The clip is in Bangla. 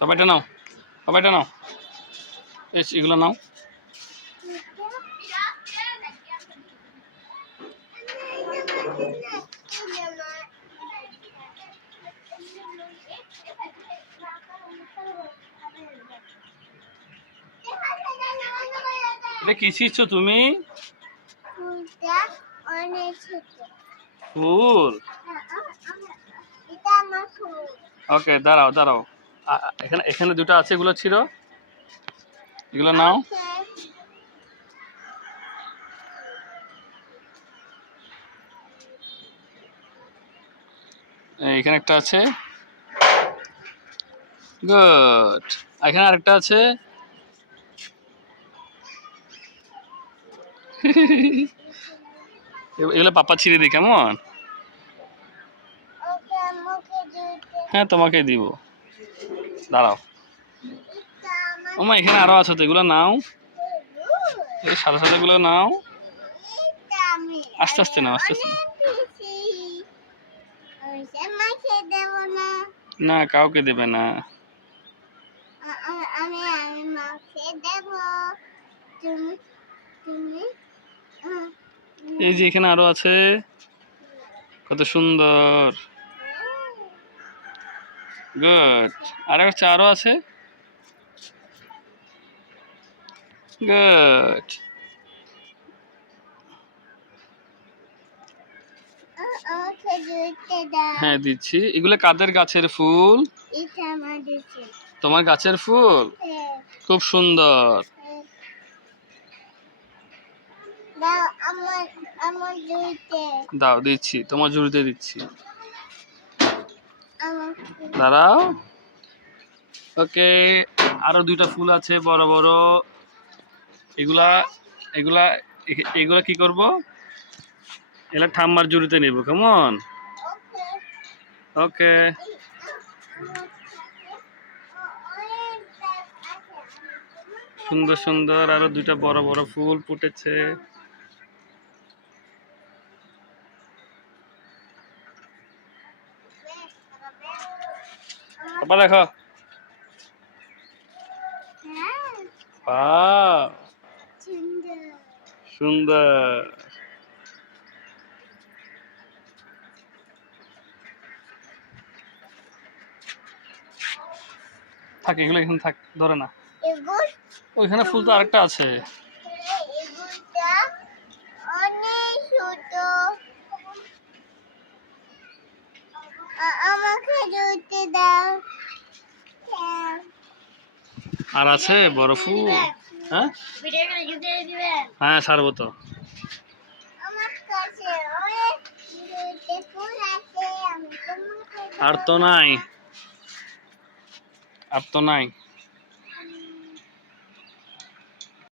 বাবা এটা নাও সবাইটা নাও। এস এগুলো নাও। এটা কি শিখছো তুমি? ফুল? ওকে দাঁড়াও দাঁড়াও। এখানে এখানে দুটো আছে এগুলো ছিল? এগুলো নাও। এখানে একটা আছে। গুড। এখানে আরেকটা আছে। এগুলো পাপা ছিঁড়ে দিই কেমন? হ্যাঁ তোমাকে দিব। দাঁড়াও। ওমা এখানে আরও আছে তো এগুলো নাও। এই সাদা সাদা গুলো নাও। আস্তে আস্তে নাও আস্তে আস্তে না কাউকে দেবে না। আমি আমি মাকে দেব। তুমি তুমি এই যে এখানে আরও আছে। কত সুন্দর। গুড আর একটা আরও আছে। গুড হ্যাঁ দিচ্ছি। এগুলো কাদের গাছের ফুল। তোমার গাছের ফুল? হ্যাঁ। খুব সুন্দর হ্যাঁ। দাও আমার আমার দুইতে দাও দিচ্ছি। তোমার জুড়িতে দিচ্ছি। দাঁড়াও। ওকে আরও দুইটা ফুল আছে বড় বড়। এগুলা এগুলা এগুলা কি করব? এগুলা ঠাম্মার জুড়িতে নেব কেমন? ওকে। সুন্দর সুন্দর আরও দুইটা বড় বড় ফুল ফুটেছে। বাবা দেখো সুন্দর থাক, এগুলো এখানে থাক, ধরে না। ওইখানে ফুল তো আরেকটা আছে। অনেক ছোট দাও। আর আছে? বরফু ফুল? হ্যাঁ? হ্যাঁ সারবো তো। আর তো নাই। আর তো নাই।